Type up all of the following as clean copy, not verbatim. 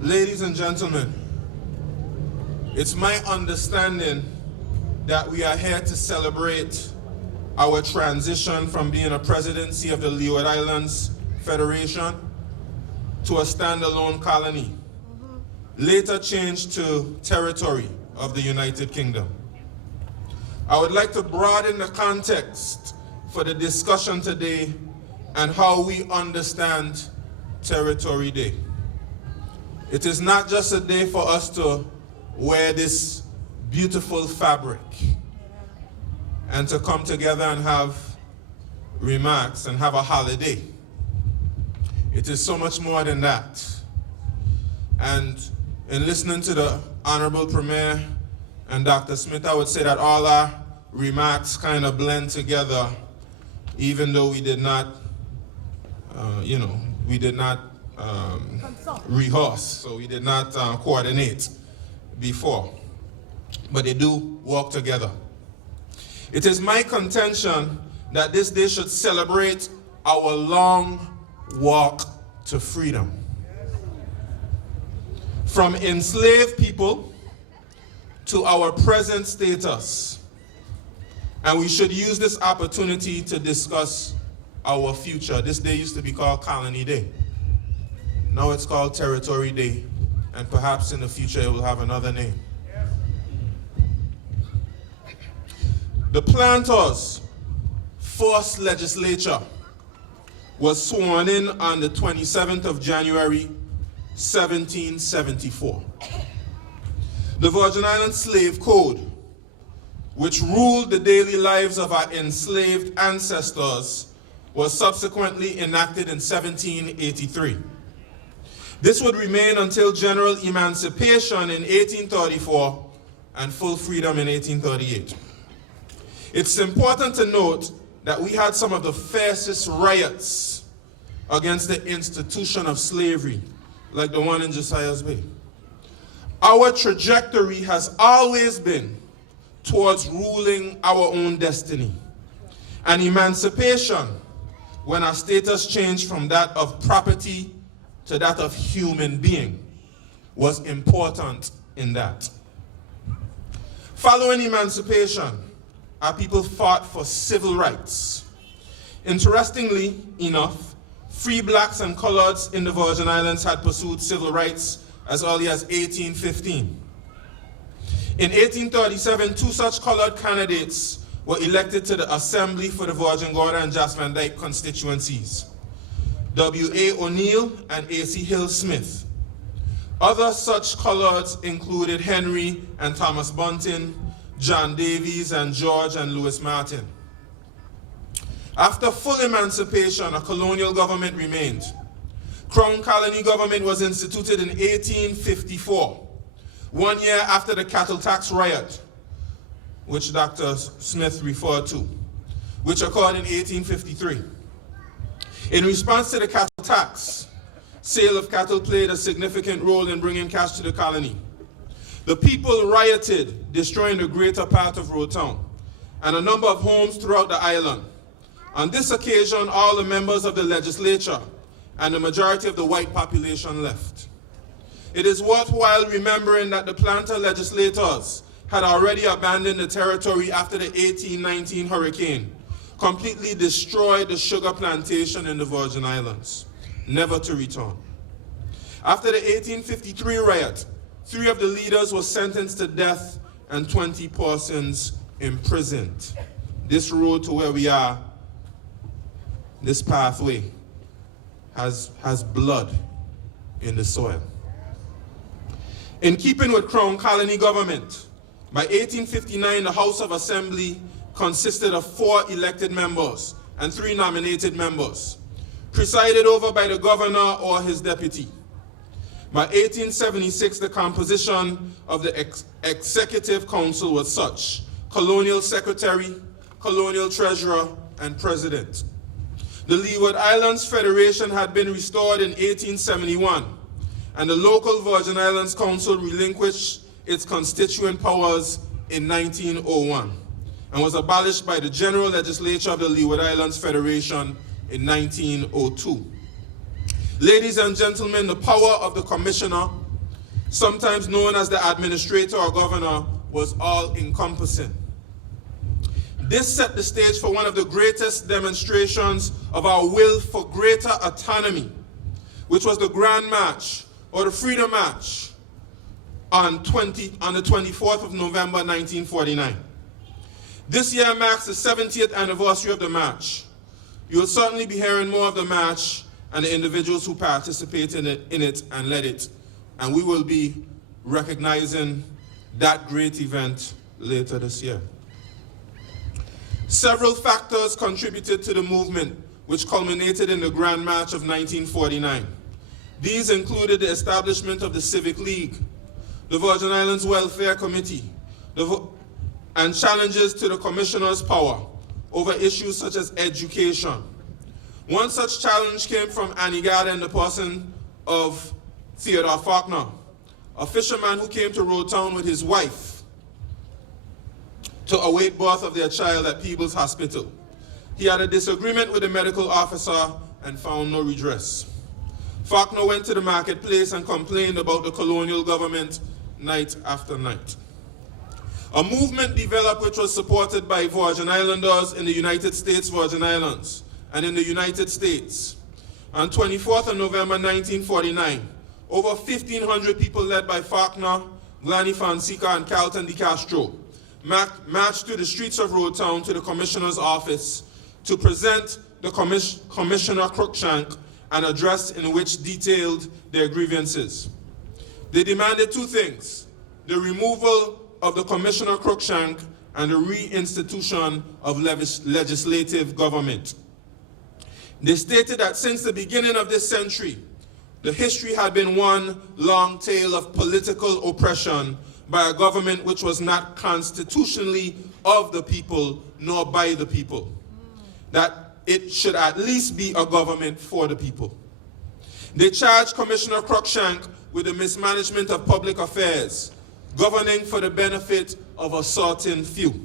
Ladies and gentlemen, it's my understanding that we are here to celebrate our transition from being a presidency of the Leeward Islands Federation to a standalone colony, later changed to territory of the United Kingdom. I would like to broaden the context for the discussion today and how we understand Territory Day. It is not just a day for us to wear this beautiful fabric and to come together and have remarks and have a holiday. It is so much more than that. And in listening to the Honourable Premier and Dr. Smith, I would say that all our remarks kind of blend together, even though we did not, rehearse, so we did not coordinate before, but they do work together. It is my contention that this day should celebrate our long walk to freedom. From enslaved people to our present status, and we should use this opportunity to discuss our future. This day used to be called Colony Day. Now it's called Territory Day, and perhaps in the future it will have another name. The planters' first legislature was sworn in on the 27th of January, 1774. The Virgin Islands Slave Code, which ruled the daily lives of our enslaved ancestors, was subsequently enacted in 1783. This would remain until general emancipation in 1834 and full freedom in 1838. It's important to note that we had some of the fiercest riots against the institution of slavery, like the one in Josiah's Bay. Our trajectory has always been towards ruling our own destiny. And emancipation, when our status changed from that of property to that of human being, was important in that. Following emancipation, our people fought for civil rights. Interestingly enough, free blacks and coloreds in the Virgin Islands had pursued civil rights as early as 1815. In 1837, two such colored candidates were elected to the Assembly for the Virgin Gorda and Jas Van Dyke constituencies, W.A. O'Neill and A.C. Hill Smith. Other such coloreds included Henry and Thomas Bunting, John Davies, and George and Louis Martin. After full emancipation, a colonial government remained. Crown Colony government was instituted in 1854, 1 year after the cattle tax riot, which Dr. Smith referred to, which occurred in 1853. In response to the cattle tax, sale of cattle played a significant role in bringing cash to the colony. The people rioted, destroying the greater part of Road Town and a number of homes throughout the island. On this occasion, all the members of the legislature and the majority of the white population left. It is worthwhile remembering that the planter legislators had already abandoned the territory after the 1819 hurricane completely destroyed the sugar plantation in the Virgin Islands, never to return. After the 1853 riot, 3 of the leaders were sentenced to death and 20 persons imprisoned. This road to where we are, this pathway, has blood in the soil. In keeping with Crown Colony government, by 1859, the House of Assembly consisted of 4 elected members and 3 nominated members, presided over by the governor or his deputy. By 1876, the composition of the Executive Council was such: Colonial Secretary, Colonial Treasurer, and President. The Leeward Islands Federation had been restored in 1871, and the local Virgin Islands Council relinquished its constituent powers in 1901 and was abolished by the General Legislature of the Leeward Islands Federation in 1902. Ladies and gentlemen, the power of the commissioner, sometimes known as the administrator or governor, was all-encompassing. This set the stage for one of the greatest demonstrations of our will for greater autonomy, which was the Grand March, or the Freedom March, on the 24th of November 1949. This year marks the 70th anniversary of the march. You will certainly be hearing more of the march and the individuals who participated in it and led it, and we will be recognizing that great event later this year. Several factors contributed to the movement, which culminated in the Grand March of 1949. These included the establishment of the Civic League, the Virgin Islands Welfare Committee, and challenges to the Commissioner's power over issues such as education. One such challenge came from Anigada in the person of Theodore Faulkner, a fisherman who came to Road Town with his wife to await birth of their child at Peebles Hospital. He had a disagreement with the medical officer and found no redress. Faulkner went to the marketplace and complained about the colonial government night after night. A movement developed which was supported by Virgin Islanders in the United States Virgin Islands and in the United States. On 24th of November 1949, over 1,500 people led by Faulkner, Glanny Fonseca, and Carlton de Castro marched through the streets of Road Town to the Commissioner's office to present the Commissioner Cruikshank an address in which detailed their grievances. They demanded two things: the removal of the Commissioner Cruikshank and the reinstitution of legislative government. They stated that since the beginning of this century, the history had been one long tale of political oppression by a government which was not constitutionally of the people nor by the people. That it should at least be a government for the people. They charged Commissioner Cruikshank with the mismanagement of public affairs, governing for the benefit of a certain few.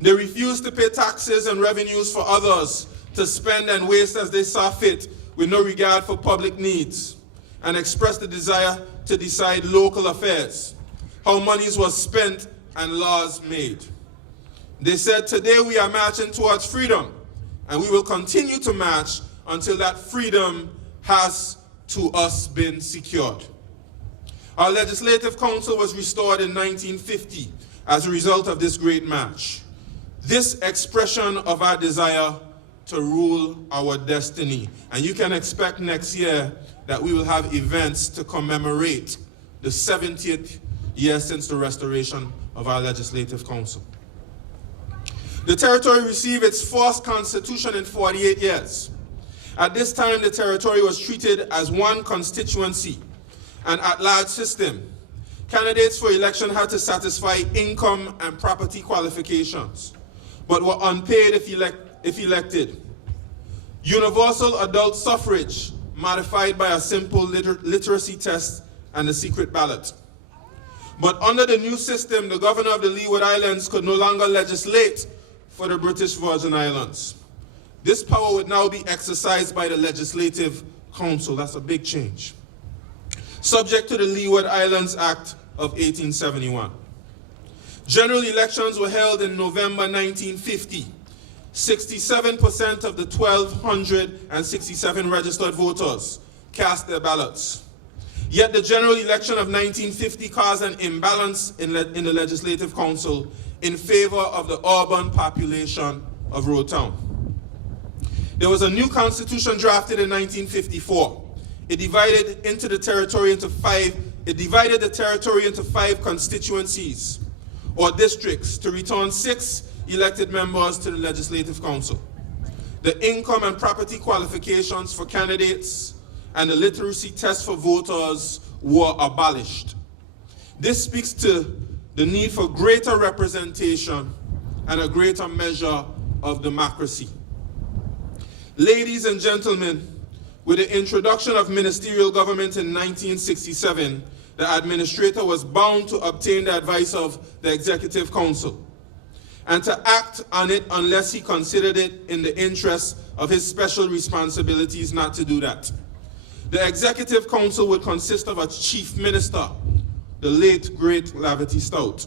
They refused to pay taxes and revenues for others to spend and waste as they saw fit with no regard for public needs, and expressed the desire to decide local affairs, how monies was spent and laws made. They said, today we are marching towards freedom, and we will continue to march until that freedom has to us been secured. Our Legislative Council was restored in 1950 as a result of this great march. This expression of our desire to rule our destiny. And you can expect next year that we will have events to commemorate the 70th year since the restoration of our Legislative Council. The territory received its first constitution in 48 years. At this time, the territory was treated as one constituency, an at-large system. Candidates for election had to satisfy income and property qualifications, but were unpaid if elected. Universal adult suffrage, modified by a simple literacy test and a secret ballot. But under the new system, the governor of the Leeward Islands could no longer legislate for the British Virgin Islands. This power would now be exercised by the Legislative Council. That's a big change. Subject to the Leeward Islands Act of 1871. General elections were held in November 1950. 67% of the 1,267 registered voters cast their ballots. Yet the general election of 1950 caused an imbalance in the Legislative Council in favor of the urban population of Road Town. There was a new constitution drafted in 1954. It divided the territory into five constituencies or districts to return 6 elected members to the Legislative Council. The income and property qualifications for candidates and the literacy test for voters were abolished. This speaks to the need for greater representation and a greater measure of democracy. Ladies and gentlemen, with the introduction of ministerial government in 1967, the administrator was bound to obtain the advice of the Executive Council and to act on it unless he considered it in the interest of his special responsibilities not to do that. The Executive Council would consist of a chief minister, the late great Lavity Stout,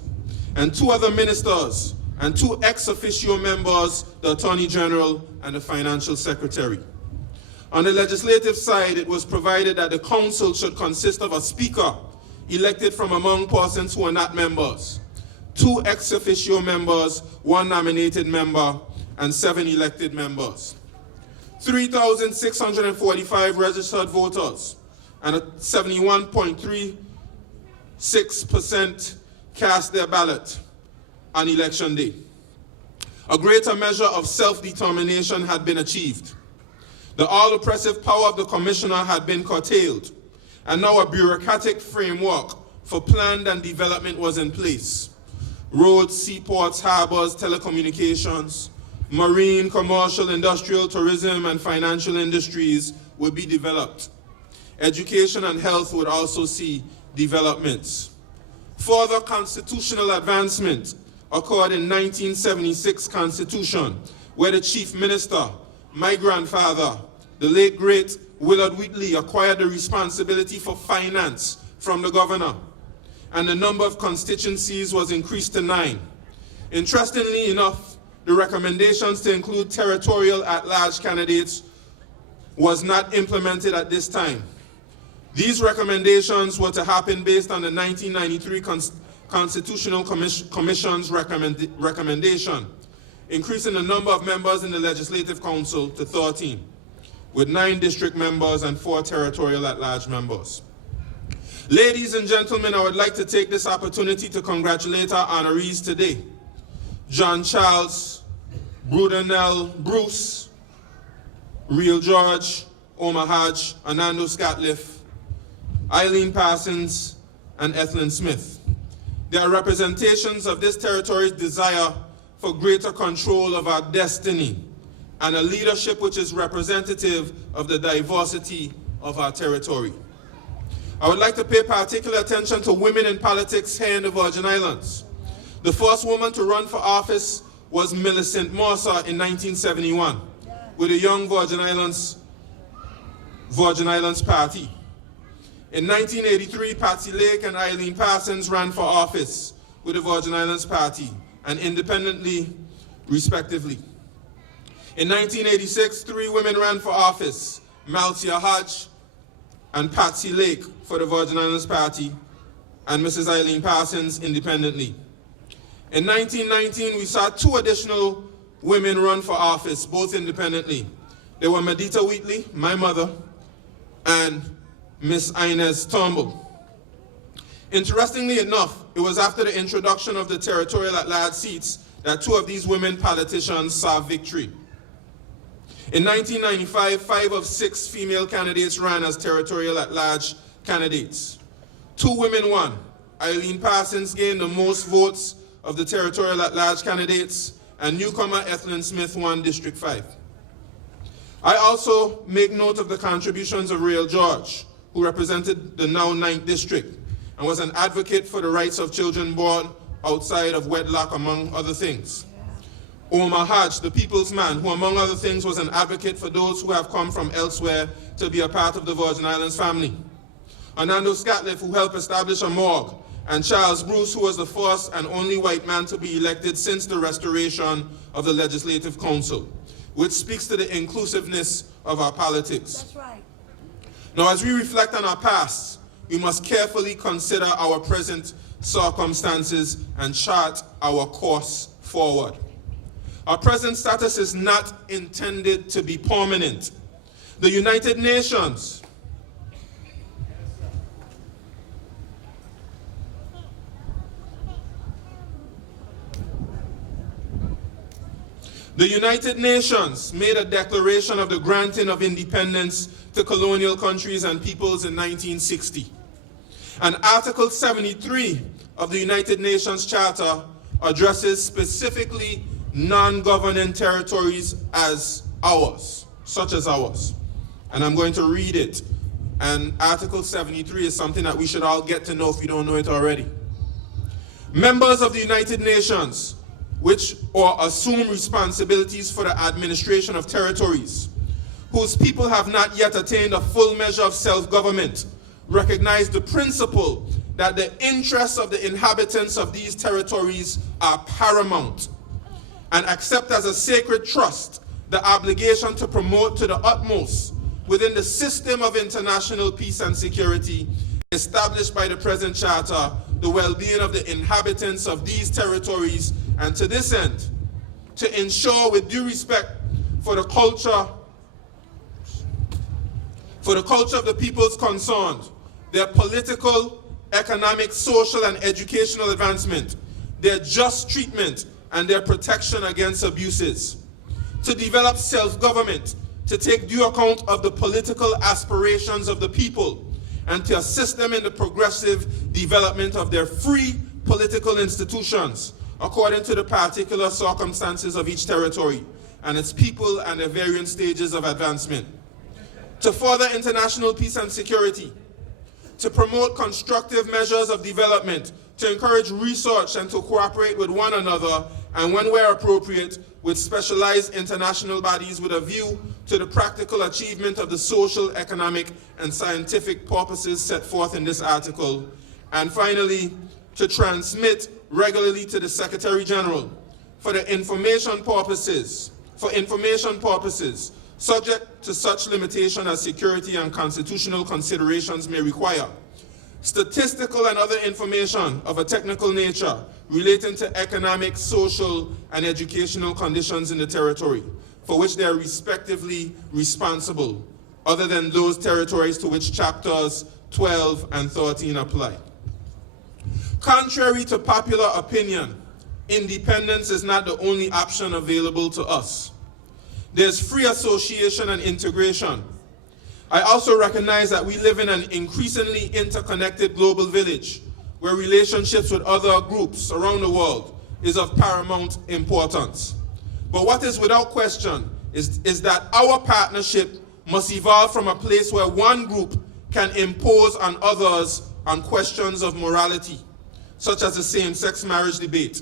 and 2 other ministers and 2 ex officio members, the Attorney General and the Financial Secretary. On the legislative side, it was provided that the council should consist of a speaker elected from among persons who are not members, 2 ex officio members, 1 nominated member, and 7 elected members. 3,645 registered voters and a 71.36% cast their ballot on election day. A greater measure of self-determination had been achieved. The all-oppressive power of the commissioner had been curtailed, and now a bureaucratic framework for planned and development was in place. Roads, seaports, harbors, telecommunications, marine, commercial, industrial, tourism, and financial industries would be developed. Education and health would also see developments. Further constitutional advancement occurred in 1976 Constitution, where the Chief Minister, my grandfather, the late great Willard Wheatley, acquired the responsibility for finance from the governor, and the number of constituencies was increased to 9. Interestingly enough, the recommendations to include territorial at-large candidates was not implemented at this time. These recommendations were to happen based on the 1993 Constitutional Commission's recommendation, increasing the number of members in the Legislative Council to 13, with 9 district members and 4 territorial at-large members. Ladies and gentlemen, I would like to take this opportunity to congratulate our honorees today. John Charles, Brudenell Bruce, Real George, Omar Hodge, Anando Scatliff, Eileen Parsons, and Ethlyn Smith. They are representations of this territory's desire for greater control of our destiny and a leadership which is representative of the diversity of our territory. I would like to pay particular attention to women in politics here in the Virgin Islands. The first woman to run for office was Millicent Mercer in 1971 with the Young Virgin Islands Party. In 1983, Patsy Lake and Eileen Parsons ran for office with the Virgin Islands Party and independently, respectively. In 1986, 3 women ran for office, Malcia Hodge and Patsy Lake for the Virgin Islands Party, and Mrs. Eileen Parsons independently. In 1919, we saw 2 additional women run for office, both independently. They were Medita Wheatley, my mother, and Miss Inez Turnbull. Interestingly enough, it was after the introduction of the territorial at-large seats that 2 of these women politicians saw victory. In 1995, 5 of 6 female candidates ran as territorial at-large candidates. 2 women won. Eileen Parsons gained the most votes of the territorial at-large candidates, and newcomer Ethlyn Smith won District 5. I also make note of the contributions of Real George, who represented the now 9th District and was an advocate for the rights of children born outside of wedlock, among other things. Omar Hodge, the people's man, who among other things was an advocate for those who have come from elsewhere to be a part of the Virgin Islands family. Anando Scatliff, who helped establish a morgue, and Charles Bruce, who was the first and only white man to be elected since the restoration of the Legislative Council, which speaks to the inclusiveness of our politics. That's right. Now, as we reflect on our past, we must carefully consider our present circumstances and chart our course forward. Our present status is not intended to be permanent. The United Nations made a declaration of the granting of independence to colonial countries and peoples in 1960. And Article 73 of the United Nations Charter addresses specifically non-governing territories as ours. such as ours. And I'm going to read it. And Article 73 is something that we should all get to know if you don't know it already. Members of the United Nations, which or assume responsibilities for the administration of territories, whose people have not yet attained a full measure of self-government, recognize the principle that the interests of the inhabitants of these territories are paramount, and accept as a sacred trust the obligation to promote to the utmost within the system of international peace and security established by the present charter the well-being of the inhabitants of these territories, and to this end, to ensure with due respect for the culture of the peoples concerned, their political, economic, social, and educational advancement, their just treatment, and their protection against abuses. To develop self-government, to take due account of the political aspirations of the people, and to assist them in the progressive development of their free political institutions, according to the particular circumstances of each territory and its people and their varying stages of advancement. To further international peace and security, to promote constructive measures of development, to encourage research and to cooperate with one another, and when where appropriate, with specialized international bodies with a view to the practical achievement of the social, economic, and scientific purposes set forth in this article. And finally, to transmit regularly to the Secretary General for information purposes, subject to such limitation as security and constitutional considerations may require, statistical and other information of a technical nature relating to economic, social, and educational conditions in the territory, for which they are respectively responsible, other than those territories to which chapters 12 and 13 apply. Contrary to popular opinion, independence is not the only option available to us. There's free association and integration. I also recognize that we live in an increasingly interconnected global village where relationships with other groups around the world is of paramount importance. But what is without question is that our partnership must evolve from a place where one group can impose on others on questions of morality, such as the same-sex marriage debate,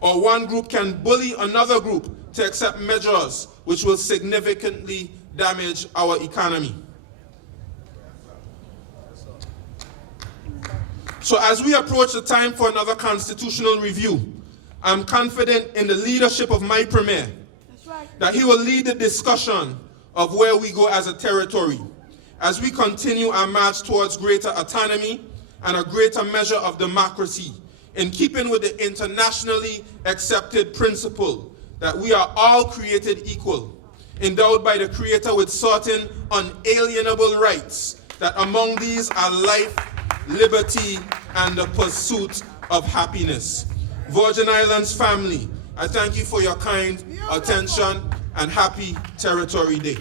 or one group can bully another group to accept measures which will significantly damage our economy. So as we approach the time for another constitutional review, I'm confident in the leadership of my Premier that he will lead the discussion of where we go as a territory, as we continue our march towards greater autonomy and a greater measure of democracy, in keeping with the internationally accepted principle that we are all created equal, endowed by the Creator with certain unalienable rights, that among these are life, liberty, and the pursuit of happiness. Virgin Islands family, I thank you for your kind attention and happy Territory Day.